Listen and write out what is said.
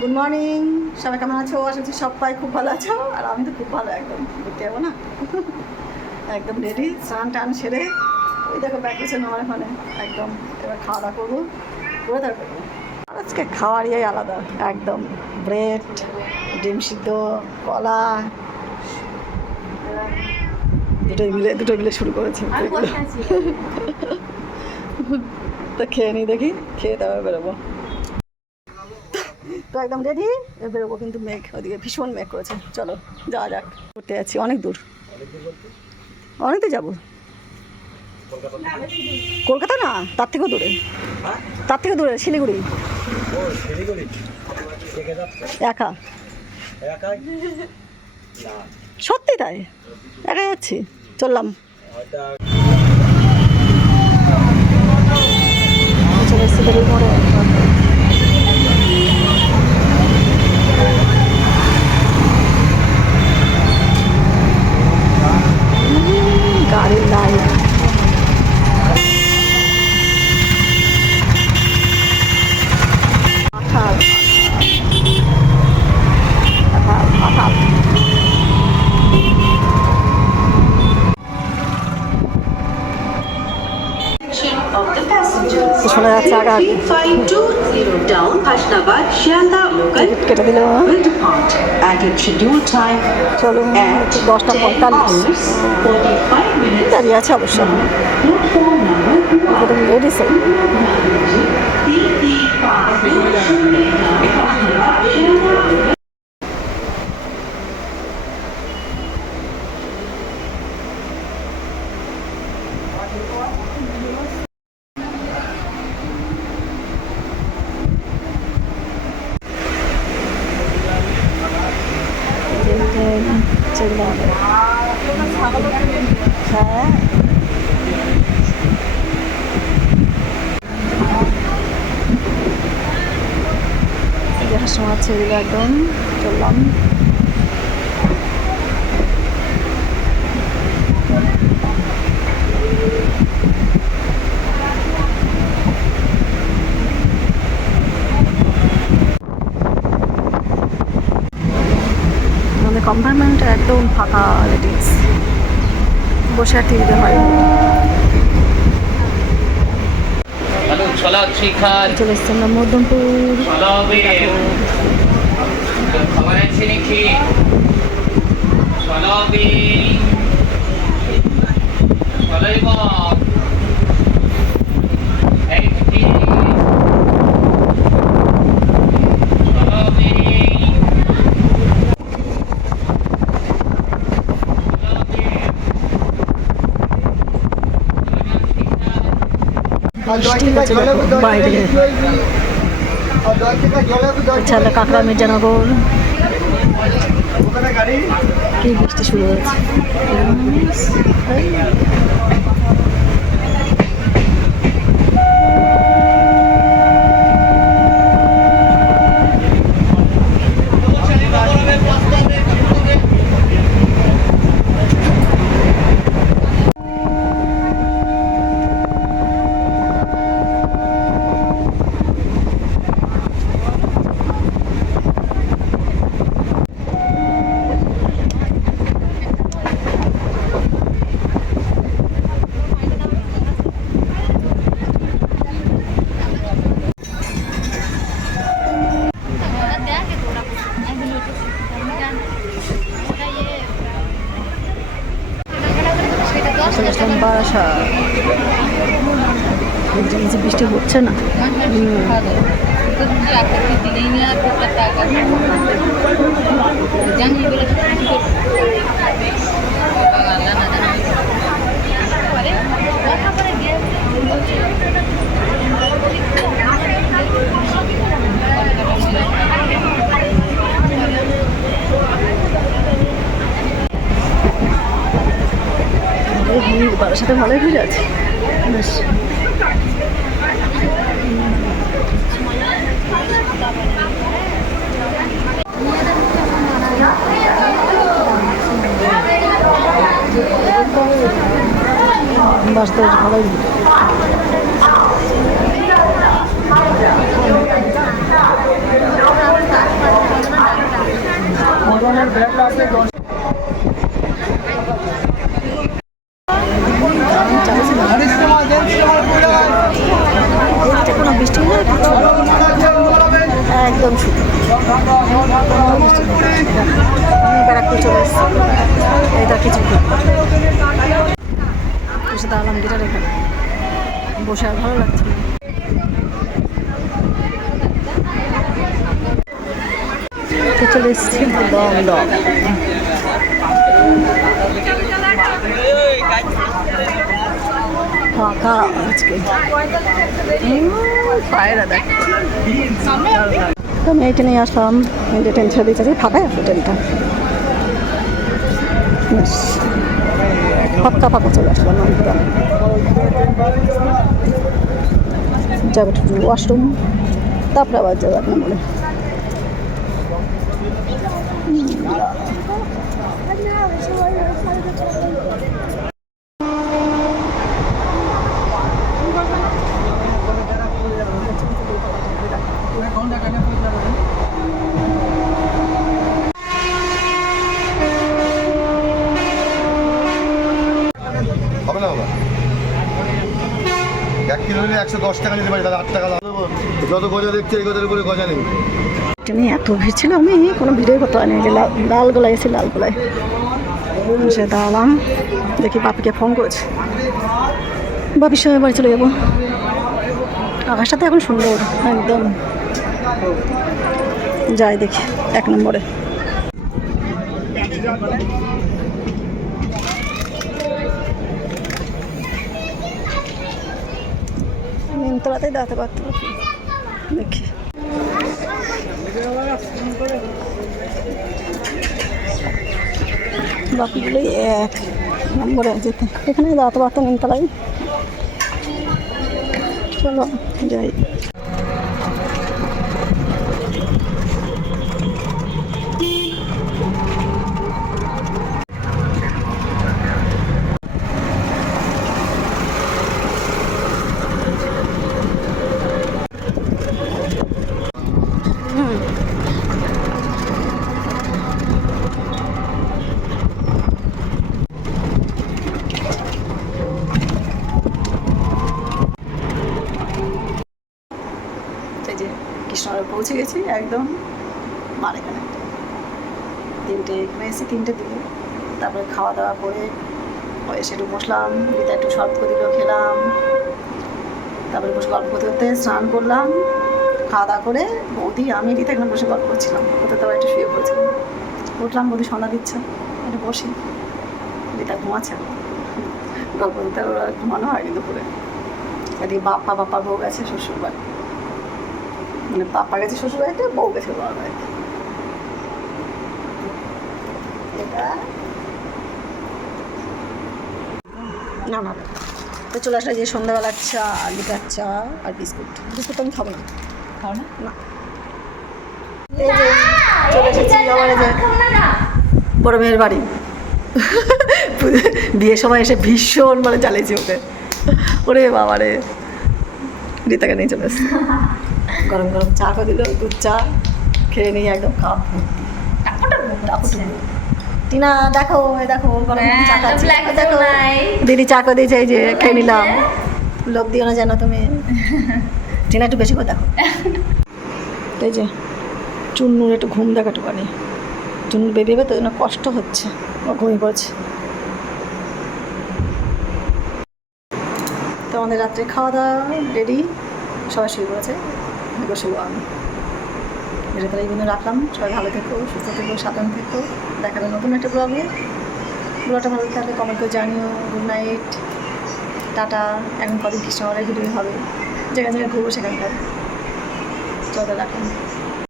Good morning সবাই কেমন আছো? আশা করছি সবাই খুব ভালো আছো। আর আমি তো খুব ভালো একদম। ঘুরতে যাব না? একদম রেডি স্নান টান সেরে। ওই দেখো ব্যাগ গুছানো আমার ওখানে একদম এবার খাওয়া দাওয়া করব। করে তারপরে আজকে খাওয়ার ইয়ে আলাদা। একদম ব্রেড ডিম সিদ্ধ কলা। দুটোই মিলে দুটো মিলে শুরু করেছি। তো খেয়ে নিই দেখি। খেয়ে তারপরে বেরোবো। একদম রেডি এবার বেরোবো কিন্তু মেঘ, ওদিকে ভীষণ মেঘ করেছে। চলো, যাওয়া যাক। ঘুরতে যাচ্ছি, অনেক দূর। অনেক দূর যাব? কলকাতা না, তার থেকেও দূরে। তার থেকে দূরে, শিলিগুড়ি। একা? সত্যি তাই? একা যাচ্ছি? চললাম। চলে এসেছি গাড়ির লাইট. শোনা যাচ্ছে আগে আগে 3520 down Hashnabad Shialda local ticket কেটে দিল will depart at its scheduled time চলুন at দশটা 10 পঁয়তাল্লিশ hours 45 minutes. দাঁড়িয়ে আছে অবশ্য Platform number লেডিস হ্যাঁ। দেখার সময় ছেড়ে একদম চললাম আমাদের কম্পার্টমেন্ট একদম ফাঁকা লেডিস। বসে আর টিভিতে হয় চলে এসছি আমরা মধ্যমপুর। ছোলা বেল খাবার আছে নাকি ছোলা বেল ছোলাই বাপ এই কি ছোলা বেল ছোলা বেল দেখো বাইরে। এছাড়া কাঁকড়া মির্জানগর কি বৃষ্টি শুরু হয়েছে চলে আসলাম বারাসা এই যে বৃষ্টি হচ্ছে না। বারাসাতে ভালোই ভিড় আছে। বেশ বাসতে ভালোই ভিড় এদিকে কোনো বৃষ্টি নেই কিছু নেই। একদম শুধু আমি ব্যারাকপুর চলে কিছু বসে গিটার এখানে। বসে আর ভালো লাগছে চলে এসেছি। ফাঁকা আজকে। পায়রা দেখ। আমি ট্রেনে আসলাম। ফাঁকাই আসলো ট্রেনটা ফাঁকা ফাঁকা চলে আসলাম আমরা যাব ওয়াশরুম তারপরে আবার যাব এক নম্বরে হবে না বাবা এক কিলো নিলে একশো এত ভিড় ছিল আমি, কোনো ভিডিও করতে পারিনি যে লাল লাল গোলায় এসে লাল গোলায়। সে দাঁড়ালাম, দেখি বাপিকে ফোন করেছে। বাপির সঙ্গে বাড়ি চলে যাব। আকাশটা তো এখন সুন্দর, একদম। যাই দেখি, এক নম্বরে। নিমতলাতেই দাঁড়াতে পারতো দেখি বাকিগুলোই এক নম্বরে যেতে এখানে দাঁড়াতে পারতো নিমতলায় চলো যাই যে কৃষ্ণনগর পৌঁছে গেছি, একদম মার এখানে তিনটে এখানে এসে তিনটে দিকে, তারপরে খাওয়া দাওয়া করে এসে একটু বসলাম গীতা একটু শর্ট দিল খেলাম, তারপরে বসে গল্প করতে করতে স্নান করলাম, খাওয়া দাওয়া করে বৌদি, আমি রীতা এখানে বসে গল্প করছিলাম, ওতে তো একটু শুয়ে পড়েছিলাম উঠলাম, বৌদি সন্ধ্যা দিচ্ছে একটু বসি রীতা ঘুমাচ্ছে। গল্প দিতে ওরা ঘুমানো হয়নি দুপুরে। এদিকে বাপ্পা বাপ্পা বউ গেছে শ্বশুর বাড়ি মানে বাপ্পা গেছে শ্বশুর বাড়িতে বউ গেছে বাবার বাড়িতে না না। তো চলে আসলে যে সন্ধ্যাবেলার চা লিটার চা আর বিস্কুট। বিস্কুট আমি খাব না। খাও না? না। চলে এসেছি আমার যে বড় মেয়ের বাড়ি। বিয়ের সময় এসে ভীষণ মানে জ্বালিয়েছি ওকে। ওরে বাবা রে রীতাকে নিয়ে চলে এসেছি। গরম গরম চা করে দিল দুধ চা খেয়ে নিয়ে একদম ভর্তি টিনা দেখো দেখো গরম গরম চা খাচ্ছি। দেখো দিদি চা করে দিয়েছে এই যে খেয়ে নিলাম। লোক দিও না জানো তুমি। টিনা একটু বেশি করে দেখো। এই যে চুন্নুর একটু ঘুম দেখা একটুখানি চুন্নুর বেবি হবে তো জন্য কষ্ট হচ্ছে ও ঘুমিয়ে পড়ছে। তো আমাদের রাত্রে খাওয়া দাওয়া রেডি সবাই শুয়ে পড়েছে। আমি। এটা তারা এই রাখলাম। সবাই ভালো থেকো, সুস্থ থেকো, সাবধান থেকো। দেখাবে নতুন একটা ব্লগে ব্লগটা ভালো থাকলে কমেন্ট করে জানিও। Good night tata. এখন কদিন কৃষ্ণনগরের ভিডিও হবে। যেখানে যেখানে ঘুরবো সেখানকার চলো, রাখলাম।